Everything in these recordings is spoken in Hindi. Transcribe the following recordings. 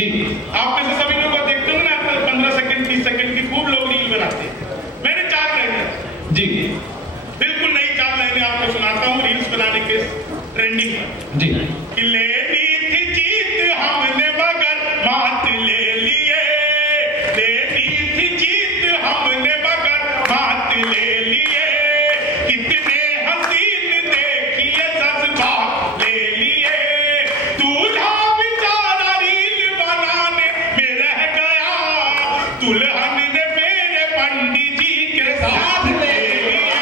जी आप में से सभी लोग देखते हो ना 15 सेकंड 20 सेकंड की खूब लोग रील बनाते हैं। मैंने 4 लाइनें जी बिल्कुल नई 4 लाइनें आपको सुनाता हूँ रील्स बनाने के ट्रेंडिंग पर। जी कि लेनी थी जीत हमने मगर मात ले लिए, लेनी थी जीत हमने मगर मात ले लिए, कितने हसीन देखिए जज्बात ले लिए, दूल्हा बेचारा रील बनाने में रह गया, दुल्हन ने मेरे पंडित जी के साथ ले लिए,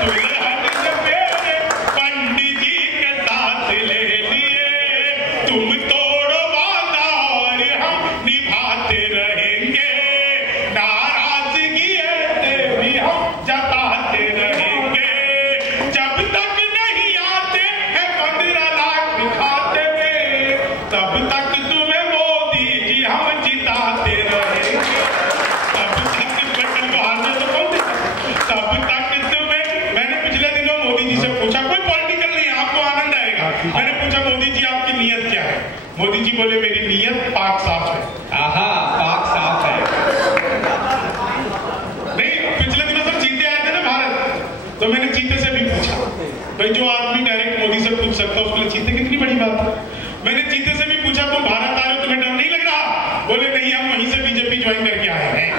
दुल्हन ने मेरे पंडित जी के साथ ले लिए, तुम तोड़ो वादा और हम निभाते रहेंगे, नाराजगी है तेरी हम जताते रहेंगे, जब तक नहीं आते हैं 15 लाख खाते में, तब तक तुम्हें मोदी जी हम जिताते रहेंगे, तब तक पेट्रोल को हारने तो कौन देता? तब तक तुम्हें। मैंने पिछले दिनों मोदी जी से पूछा, कोई पॉलिटिकल नहीं, आपको आनंद आएगा। मैंने पूछा मोदी जी आपकी नीयत क्या है? मोदी जी बोले मेरी नीयत पाक साफ है। आहा, पाक साफ है। नहीं, पिछले दिनों सब चीते आए थे ना भारत, तो मैंने चीते से भी पूछा, भाई जो आदमी डायरेक्ट मोदी से पूछ सकता है उसके लिए चीते कितनी बड़ी बात है। मैंने चीते से भी पूछा तुम भारत आए हो तुम्हें डर नहीं लग रहा? बोले नहीं, हम वहीं से बीजेपी ज्वाइन करके आए हैं।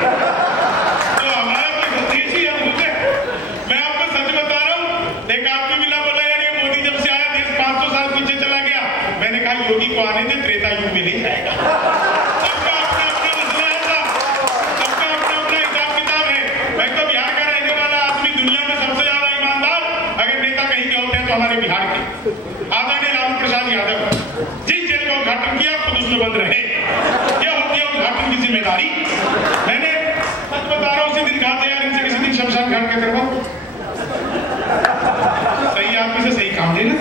तो हमारा कोई देश ही अद्भुत है। मैं आपको सच बता रहा हूँ, एक आदमी मिला, बोला यार ये मोदी जब से आया देश 500 साल पीछे चला गया। मैंने कहा योगी को आने दे, त्रेता युग में नहीं जाएगा। सबका अपना अपना मसला है साहब, सबका अपना अपना हिसाब किताब है। मैं तो बिहार का रहने वाला आदमी, दुनिया में सबसे ज्यादा ईमानदार अगर नेता कहीं के होते हैं तो हमारे बिहार के आदरणीय लालू प्रसाद यादव। जिस जेल का उद्घाटन किया खुद उसमें बंद रहे, क्या होती है उद्घाटन की जिम्मेदारी? मैंने सच बता रहा हूँ, उसी दिन कहा था यार इनसे किसी दिन शमशान घाट का करवाओ। सही आदमी से सही काम लेना।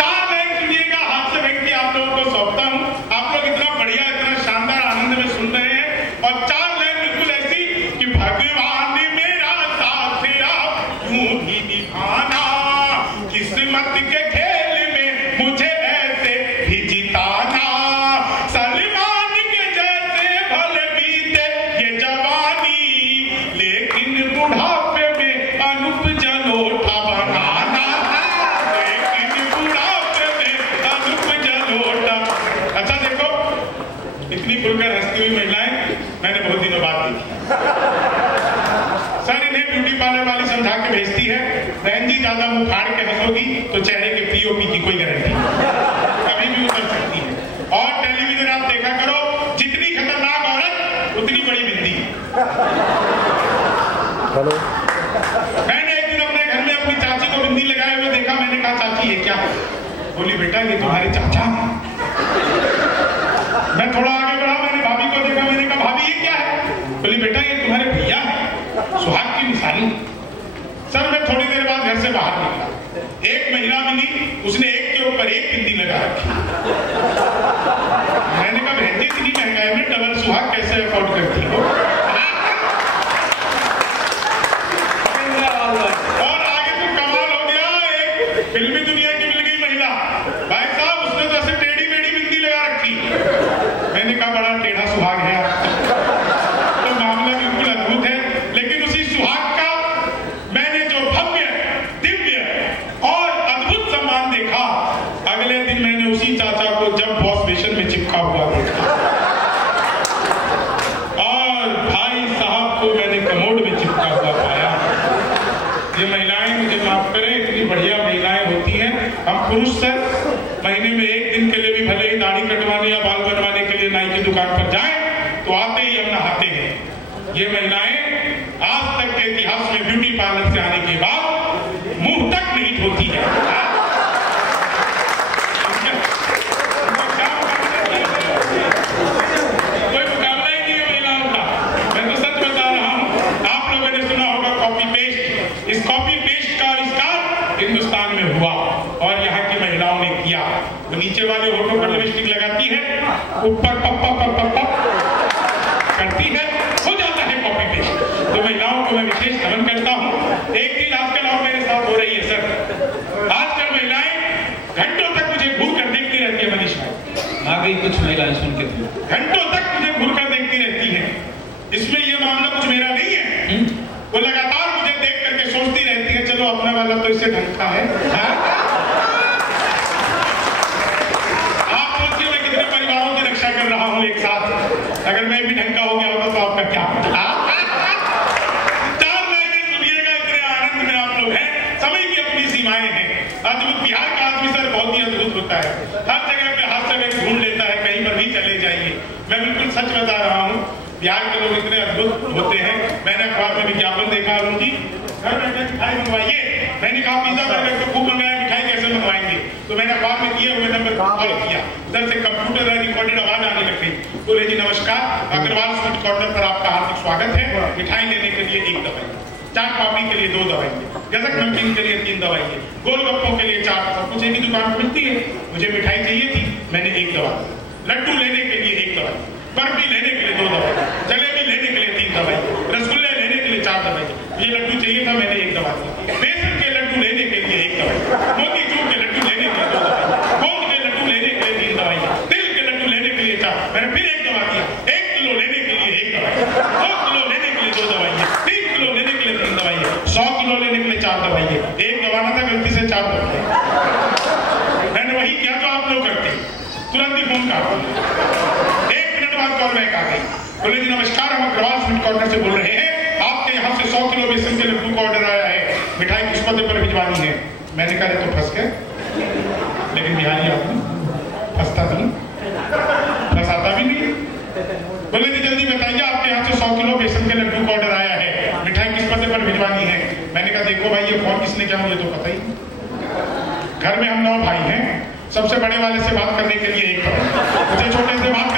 4 लाइन सुनिएगा, हाथ से व्यक्ति आप लोगों को सौंपता हूँ। आप लोग इतना बढ़िया इतना शानदार आनंद में सुन रहे हैं, और 4 लाइन बिल्कुल ऐसी कि भगवान मेरा साथ आप यूं ही निभाना, किस्मत के खेल में मुझे ऐसे ही जिताना, सलमान के जैसे भले बीते ये जवानी, लेकिन बुढ़ापे में अनूप जलोटा बनाना, लेकिन बुढ़ापे में अनूप जलोटा। अच्छा देखो, इतनी खुलकर हंसती हुई महिलाएं मैंने बहुत दिनों बाद देखी। सर इन्हें ब्यूटी पार्लर वाली समझा के भेजती है, बहन जी ज्यादा मुंह फाड़ के हंसोगी तो चेहरे के पीओपी की कोई गारंटी नहीं, कभी भी उतर सकती है। और टेलीविजन आप देखा करो, जितनी खतरनाक औरत उतनी बड़ी बिंदी। हेलो, मैंने एक दिन अपने घर में अपनी चाची को बिंदी लगाए हुए देखा। मैंने कहा चाची ये क्या है? बोली बेटा ये तुम्हारे चाचा हैं। मैं थोड़ा आगे बढ़ा, मैंने भाभी को देखा, मैंने कहा भाभी ये क्या है? बोली बेटा ये तुम्हारे भैया हैं, सुहाग की निशानी। सर मैं थोड़ी देर बाद घर से बाहर निकला, एक महिला मिली, उसने एक के ऊपर एक बिंदी लगा रखी। मैंने कहा बहन जी इतनी महंगाई में डबल सुहाग कैसे अफोर्ड करती हो? और आगे तो कमाल हो गया, एक फिल्मी दुनिया की मिल गई महिला, भाई साहब उसने तो ऐसे टेढ़ी मेढ़ी बिंदी लगा रखी। मैंने कहा बड़ा टेढ़ा सुहाग है आपका। तो मामला बिल्कुल अद्भुत है, लेकिन उसी सुहाग का मैंने जो भव्य दिव्य और अद्भुत सम्मान देखा, अगले दिन मैंने उसी चाचा को जब वॉश बेसिन में चिपका हुआ देखा, और भाई साहब को मैंने कमोड में चिपका हुआ पाया। ये महिलाएं मुझे माफ करें, इतनी बढ़िया महिलाएं होती हैं। हम पुरुष सर महीने में एक दिन के लिए भी भले ही दाढ़ी कटवाने या बाल बनवाने के लिए नाई की दुकान पर जाएं तो आते ही हम नहाते हैं। ये महिलाएं आज तक के इतिहास में ब्यूटी पार्लर से आने के बाद मुंह तक नहीं धोती है। कोई मुकाबला ही नहीं है महिलाओं का। मैं तो सच बता रहा हूं, आप लोगों ने सुना होगा कॉपी पेस्ट। इस कॉपी पेस्ट का आविष्कार हिंदुस्तान में हुआ और यहाँ की महिलाओं ने किया। वो नीचे वाले होठों पर लिपस्टिक लगाती है, ऊपर पप्पा पप्पा करती है, हो जाता है कॉपी पेस्ट। तो महिलाओं को मैं विशेष नमन करता हूँ। एक चीज आजकल और मेरे साथ हो रही है सर, आजकल महिलाएं घंटों तक मुझे घूर कर देखती रहती है। मनीष भाई आ गई कुछ महिलाएं सुन के से ढंग का है। आप सोचिए मैं कितने परिवारों की रक्षा कर रहा हूं एक साथ। अगर मैं भी ढंग का हो गया होगा तो आपका क्या होगा? 4 लाइनें सुनिएगा, इतने आनंद में आप लोग हैं। समय की अपनी सीमाएं हैं। अद्भुत बिहार का आदमी सर बहुत ही अद्भुत होता है, हर जगह पे हर जगह ढूंढ लेता है, कहीं पर भी चले जाइए। मैं बिल्कुल सच बता रहा हूँ, बिहार के लोग इतने अद्भुत होते हैं। मैंने अखबार में विज्ञापन देखा, अरुण जी घर बैठे मिठाई मंगवाइए। मैंने कहा पिज्जा बर्गर तो खूब मंगाया, मिठाई कैसे मंगवाएंगे? तो मैंने अखबार में दिए हुए नंबर कॉल किया, उधर से कंप्यूटर रिकॉर्डेड आवाज आने लग गई। बोले जी नमस्कार, अग्रवाल स्वीट कॉर्नर पर आपका हार्दिक स्वागत है। मिठाई लेने के लिए 1 दवाई, चाट पापड़ी के लिए 2 दवाई, गजक नमकीन के लिए 3 दवाई, गोलगप्पों के लिए 4, सब कुछ एक ही दुकान पर मिलती है। मुझे मिठाई चाहिए थी, मैंने 1 दवाई, लड्डू लेने के लिए 1 दवाई, बर्फी लेने के लिए 2 दवाई, जलेबी लेने के लिए 3 दवाई, रसगुल्ले लेने के लिए 4 दवाई। ये लड्डू चाहिए था, मैंने 1 दवाई, बेसन के लड्डू लेने के लिए 1 दवाई, मोतीचूर के लड्डू लेने के लिए 2 दवाई, गोंद के लड्डू लेने के लिए 3 दवाई, तिल के लड्डू लेने के लिए 4, मैंने फिर 1 दवा दिया। 1 किलो लेने के लिए 1 दवाई, 2 किलो लेने के लिए 2 दवाई, 3 किलो लेने के लिए 3 दवाई, 100 किलो लेने के लिए 4 दवाई। 1 दवाना था, गलती से 4 दवाई। मैंने वही किया जो आप लोग करते, तुरंत ही फोन काट दिया। 1 मिनट बाद कॉल बैक आ गई। बोले जी नमस्कार, हम अग्रवाल स्वीट कॉर्नर से बोल रहे हैं, आपके यहाँ से 100 किलो बेसन के लड्डू का ऑर्डर आया है, मिठाई किस पते पर भिजवानी है? मैंने कहा तो फंस गए, लेकिन बिहारी आदमी फंसता नहीं, फंसाता भी नहीं। बोले जी जल्दी बताइए, आपके यहाँ से 100 किलो बेसन के लड्डू का ऑर्डर आया है, मिठाई किस पते पर भिजवानी है? मैंने कहा देखो भाई, ये फोन किसने किया मुझे तो पता ही। घर में हम 9 भाई हैं, सबसे बड़े वाले से बात करने के लिए 1 करो, मुझे छोटे से बात